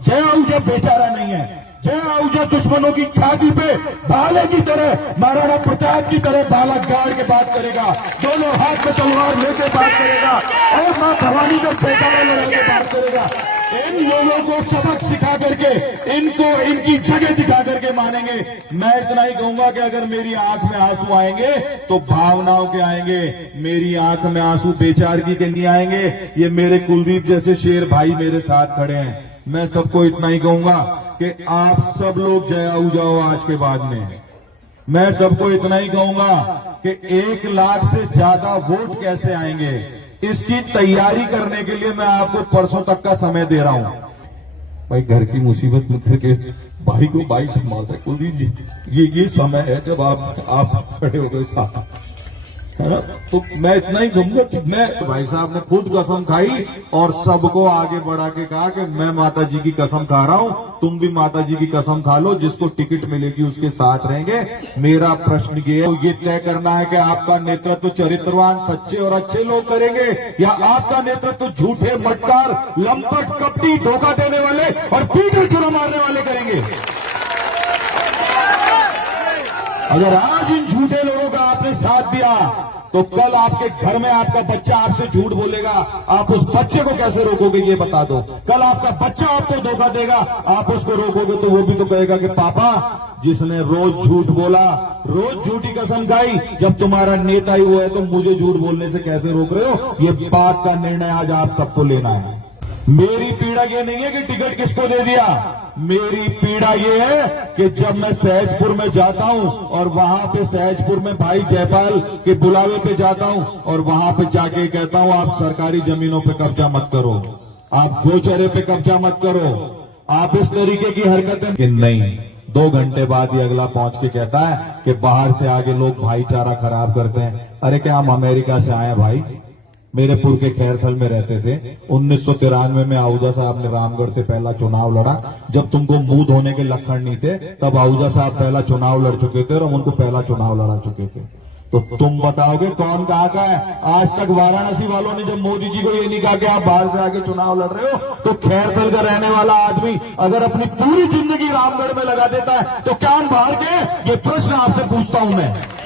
जय आहूजा बेचारा नहीं है। जय आहूजा दुश्मनों की छाती पे भाले की तरह, महाराणा प्रताप की तरह भाला गाड़ के बात करेगा, दोनों हाथ में तलवार लेके बात करेगा और मां भवानी का छेकारा लगा के बात करेगा। इन लोगों को सबक सिखा करके, इनको इनकी जगह दिखा करके मानेंगे। मैं इतना ही कहूंगा कि अगर मेरी आंख में आंसू आएंगे तो भावनाओं के आएंगे, मेरी आंख में आंसू बेचारगी के नहीं आएंगे। ये मेरे कुलदीप जैसे शेर भाई मेरे साथ खड़े हैं। मैं सबको इतना ही कहूंगा कि आप सब लोग जय आहूजा हो आज के बाद में। मैं सबको इतना ही कहूंगा कि 1 लाख से ज्यादा वोट कैसे आएंगे, इसकी तैयारी करने के लिए मैं आपको परसों तक का समय दे रहा हूं। भाई घर की मुसीबत में करके भाई को भाई से मारता है कुलदीप जी, ये समय है जब आप खड़े हो गए साथ, है ना। तो मैं इतना ही कहूंगा कि मैं, भाई साहब ने खुद कसम खाई और सबको आगे बढ़ा के कहा कि मैं माता जी की कसम खा रहा हूं, तुम भी माता जी की कसम खा लो, जिसको टिकट मिलेगी उसके साथ रहेंगे। मेरा प्रश्न ये है, ये तय करना है कि आपका नेतृत्व चरित्रवान, सच्चे और अच्छे लोग करेंगे या आपका नेतृत्व झूठे, मटकार, लंपट, कपटी, धोखा देने वाले और पीठ में चुना मारने वाले करेंगे। अगर आज इन झूठे लोगों का आपने साथ दिया तो कल आपके घर में आपका बच्चा आपसे झूठ बोलेगा, आप उस बच्चे को कैसे रोकोगे ये बता दो। कल आपका बच्चा आपको धोखा देगा, आप उसको रोकोगे तो वो भी तो कहेगा कि पापा जिसने रोज झूठ बोला, रोज झूठी कसम खाई, जब तुम्हारा नेता ही वो है तो मुझे झूठ बोलने से कैसे रोक रहे हो। ये बात का निर्णय आज आप सबको लेना है। मेरी पीड़ा ये नहीं है कि टिकट किसको दे दिया, मेरी पीड़ा ये है कि जब मैं सहजपुर में जाता हूं और वहां पे सहजपुर में भाई जयपाल के बुलावे पे जाता हूं और वहां पे जाके कहता हूं आप सरकारी जमीनों पे कब्जा मत करो, आप गोचरे पे कब्जा मत करो, आप इस तरीके की हरकतें कि नहीं। 2 घंटे बाद ये अगला पहुंच के कहता है कि बाहर से आगे लोग भाईचारा खराब करते हैं। अरे क्या हम अमेरिका से आए भाई? मेरे पुर के खैरथल में रहते थे। 1993 में आहूजा साहब ने रामगढ़ से पहला चुनाव लड़ा। जब तुमको मुंह धोने के लक्षण नहीं थे तब आहूजा साहब पहला चुनाव लड़ चुके थे और हम उनको पहला चुनाव लड़ा चुके थे। तो तुम बताओगे कौन कहाँ का है? आज तक वाराणसी वालों ने जब मोदी जी को ये नहीं कहा कि आप बाहर से आके चुनाव लड़ रहे हो, तो खैरथल का रहने वाला आदमी अगर अपनी पूरी जिंदगी रामगढ़ में लगा देता है तो क्या हम बाहर के? ये प्रश्न आपसे पूछता हूं मैं।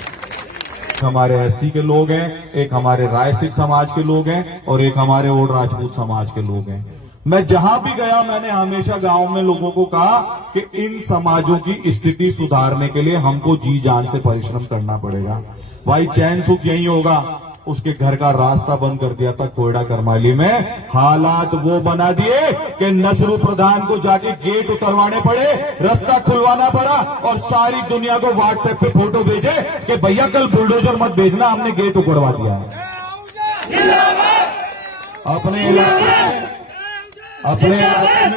हमारे एससी के लोग हैं, एक हमारे राय सिख समाज के लोग हैं और एक हमारे ओड राजपूत समाज के लोग हैं। मैं जहां भी गया मैंने हमेशा गांव में लोगों को कहा कि इन समाजों की स्थिति सुधारने के लिए हमको जी जान से परिश्रम करना पड़ेगा। भाई चैन सुख यही होगा। उसके घर का रास्ता बंद कर दिया था कोयडा करमाली में, हालात वो बना दिए कि नसरू प्रधान को जाके गेट उतरवाने पड़े, रास्ता खुलवाना पड़ा और सारी दुनिया को व्हाट्सएप पे फोटो भेजे कि भैया कल बुलडोजर मत भेजना, हमने गेट उखड़वा दिया है। अपने इलाके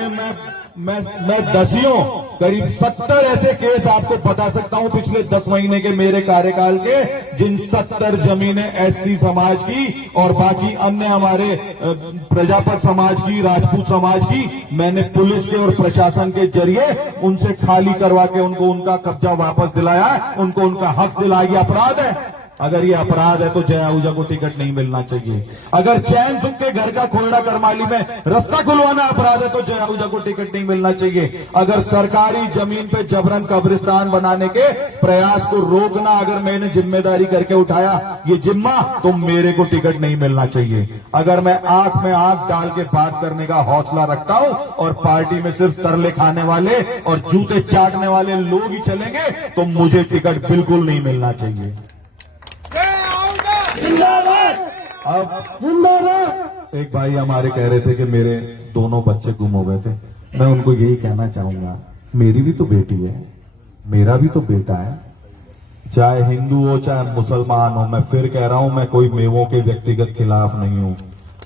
में मैं दसियों करीब 70 ऐसे केस आपको बता सकता हूं पिछले 10 महीने के मेरे कार्यकाल के, जिन 70 जमीनें एससी समाज की और बाकी अन्य हमारे प्रजापत समाज की, राजपूत समाज की, मैंने पुलिस के और प्रशासन के जरिए उनसे खाली करवा के उनको उनका कब्जा वापस दिलाया, उनको उनका हक दिलाया। ये अपराध है। अगर ये अपराध है तो जय आहूजा को टिकट नहीं मिलना चाहिए। अगर चैन सुख के घर का कोयडा करमाली में रास्ता खुलवाना अपराध है तो जय आहूजा को टिकट नहीं मिलना चाहिए। अगर सरकारी जमीन पे जबरन कब्रिस्तान बनाने के प्रयास को रोकना अगर मैंने जिम्मेदारी करके उठाया ये जिम्मा, तो मेरे को टिकट नहीं मिलना चाहिए। अगर मैं आंख में आंख डाल के बात करने का हौसला रखता हूं और पार्टी में सिर्फ तरले खाने वाले और जूते चाटने वाले लोग ही चलेंगे तो मुझे टिकट बिल्कुल नहीं मिलना चाहिए। अब जिंदाबाद। एक भाई हमारे कह रहे थे कि मेरे दोनों बच्चे गुम हो गए थे। मैं उनको यही कहना चाहूंगा, मेरी भी तो बेटी है, मेरा भी तो बेटा है, चाहे हिंदू हो चाहे मुसलमान हो। मैं फिर कह रहा हूं, मैं कोई मेवों के व्यक्तिगत खिलाफ नहीं हूं।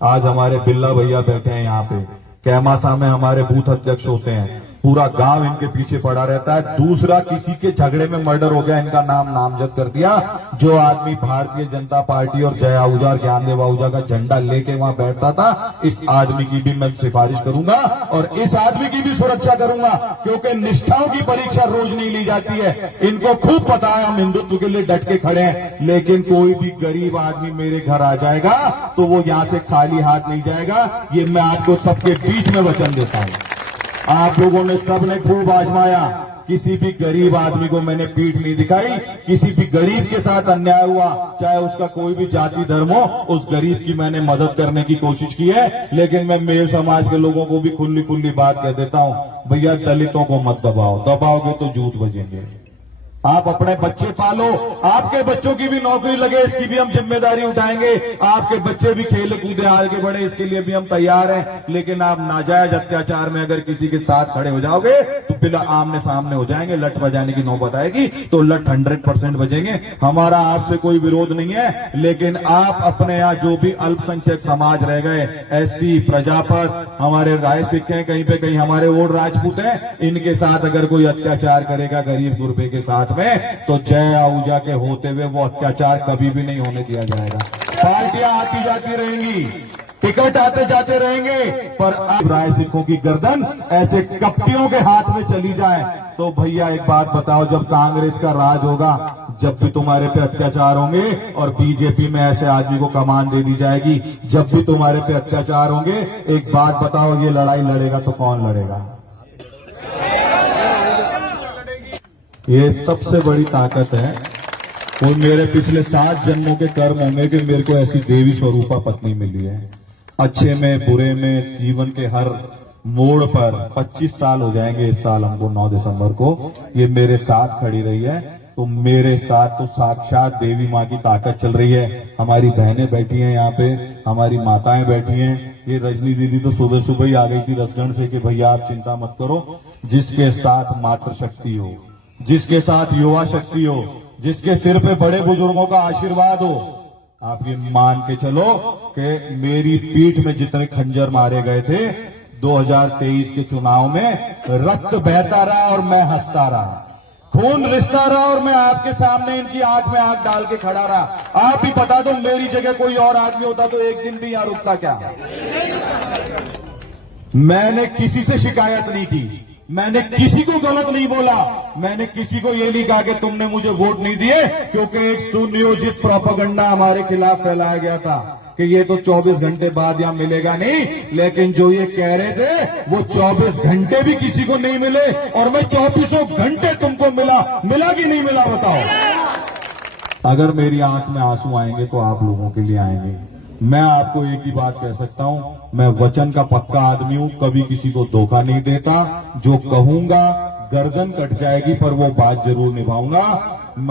आज हमारे बिल्ला भैया बैठे हैं यहाँ पे, कैमासा में हमारे बूथ अध्यक्ष होते हैं, पूरा गांव इनके पीछे पड़ा रहता है। दूसरा, किसी के झगड़े में मर्डर हो गया, इनका नाम नामजद कर दिया। जो आदमी भारतीय जनता पार्टी और जय आहूजा और ज्ञानदेव आहूजा का झंडा लेके वहां बैठता था, इस आदमी की भी मैं सिफारिश करूंगा और इस आदमी की भी सुरक्षा करूंगा, क्योंकि निष्ठाओं की परीक्षा रोज नहीं ली जाती है। इनको खूब पता है हम हिंदुत्व के लिए डट के खड़े हैं, लेकिन कोई भी गरीब आदमी मेरे घर आ जाएगा तो वो यहां से खाली हाथ नहीं जाएगा। ये मैं आपको सबके बीच में वचन देता हूं। आप लोगों ने सबने खूब आजमाया, किसी भी गरीब आदमी को मैंने पीठ नहीं दिखाई। किसी भी गरीब के साथ अन्याय हुआ, चाहे उसका कोई भी जाति धर्म हो, उस गरीब की मैंने मदद करने की कोशिश की है। लेकिन मैं मेरे समाज के लोगों को भी खुली खुली बात कह देता हूं, भैया दलितों को मत दबाओ, दबाओगे तो जूत बजेंगे। आप अपने बच्चे पालो, आपके बच्चों की भी नौकरी लगे, इसकी भी हम जिम्मेदारी उठाएंगे। आपके बच्चे भी खेले कूदे आगे बढ़े, इसके लिए भी हम तैयार हैं। लेकिन आप नाजायज अत्याचार में अगर किसी के साथ खड़े हो जाओगे तो बिना आमने सामने हो जाएंगे, लठ बजाने की नौबत आएगी तो लठ 100% बजेंगे। हमारा आपसे कोई विरोध नहीं है, लेकिन आप अपने यहाँ जो भी अल्पसंख्यक समाज रह गए, एससी, प्रजापत, हमारे राय सिख हैं, कहीं पे कहीं हमारे ओड राजपूत हैं, इनके साथ अगर कोई अत्याचार करेगा गरीब गुरबे के साथ में, तो जय आहूजा के होते हुए वो अत्याचार कभी भी नहीं होने दिया जाएगा। पार्टियां आती जाती रहेंगी, टिकट आते जाते रहेंगे, पर अब राय सिखों की गर्दन ऐसे कपटियों के हाथ में चली जाए तो भैया एक बात बताओ, जब कांग्रेस का राज होगा, जब भी तुम्हारे पे अत्याचार होंगे और बीजेपी में ऐसे आदमी को कमान दे दी जाएगी, जब भी तुम्हारे पे अत्याचार होंगे, एक बात बताओ, ये लड़ाई लड़ेगा तो कौन लड़ेगा? ये सबसे बड़ी ताकत है। और मेरे पिछले 7 जन्मों के कर्म होंगे कि मेरे को ऐसी देवी स्वरूपा पत्नी मिली है। अच्छे में बुरे में जीवन के हर मोड़ पर 25 साल हो जाएंगे इस साल हमको 9 दिसंबर को, ये मेरे साथ खड़ी रही है। तो मेरे साथ तो साक्षात देवी माँ की ताकत चल रही है। हमारी बहनें बैठी हैं यहाँ पे, हमारी माताएं बैठी हैं। ये रजनी दीदी तो सुबह सुबह ही आ गई थी रसगढ़ से कि भैया आप चिंता मत करो, जिसके साथ मातृशक्ति हो, जिसके साथ युवा शक्ति हो, जिसके सिर पे बड़े बुजुर्गों का आशीर्वाद हो, आप ये मान के चलो कि मेरी पीठ में जितने खंजर मारे गए थे 2023 के चुनाव में, रक्त बहता रहा और मैं हंसता रहा, खून रिश्ता रहा और मैं आपके सामने इनकी आंख में आंख डाल के खड़ा रहा। आप ही बता दो, मेरी जगह कोई और आदमी होता तो एक दिन भी यहां रुकता क्या? मैंने किसी से शिकायत नहीं की, मैंने किसी को गलत नहीं बोला, मैंने किसी को ये नहीं कहा कि तुमने मुझे वोट नहीं दिए, क्योंकि एक सुनियोजित प्रोपेगेंडा हमारे खिलाफ फैलाया गया था कि ये तो 24 घंटे बाद यहां मिलेगा नहीं। लेकिन जो ये कह रहे थे वो 24 घंटे भी किसी को नहीं मिले, और मैं 24 घंटे तुमको मिला कि नहीं मिला बताओ? अगर मेरी आंख में आंसू आएंगे तो आप लोगों के लिए आएंगे। मैं आपको एक ही बात कह सकता हूं, मैं वचन का पक्का आदमी हूं, कभी किसी को धोखा नहीं देता। जो कहूंगा गर्दन कट जाएगी पर वो बात जरूर निभाऊंगा।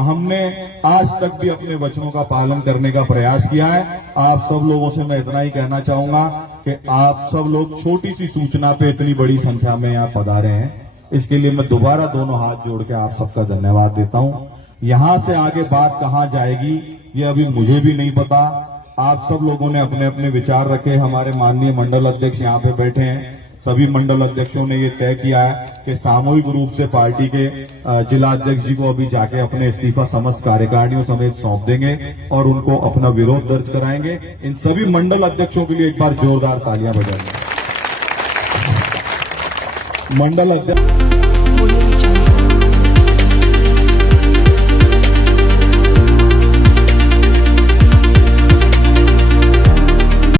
हमने आज तक भी अपने वचनों का पालन करने का प्रयास किया है। आप सब लोगों से मैं इतना ही कहना चाहूंगा कि आप सब लोग छोटी सी सूचना पे इतनी बड़ी संख्या में यहाँ पधारे हैं, इसके लिए मैं दोबारा दोनों हाथ जोड़ के आप सबका धन्यवाद देता हूं। यहां से आगे बात कहां जाएगी ये अभी मुझे भी नहीं पता। आप सब लोगों ने अपने अपने विचार रखे। हमारे माननीय मंडल अध्यक्ष यहाँ पे बैठे हैं, सभी मंडल अध्यक्षों ने ये तय किया है कि सामूहिक रूप से पार्टी के जिला अध्यक्ष जी को अभी जाके अपने इस्तीफा समस्त कार्यकारिणियों समेत सौंप देंगे और उनको अपना विरोध दर्ज कराएंगे। इन सभी मंडल अध्यक्षों के लिए एक बार जोरदार तालियां बजाएंगे। मंडल अध्यक्ष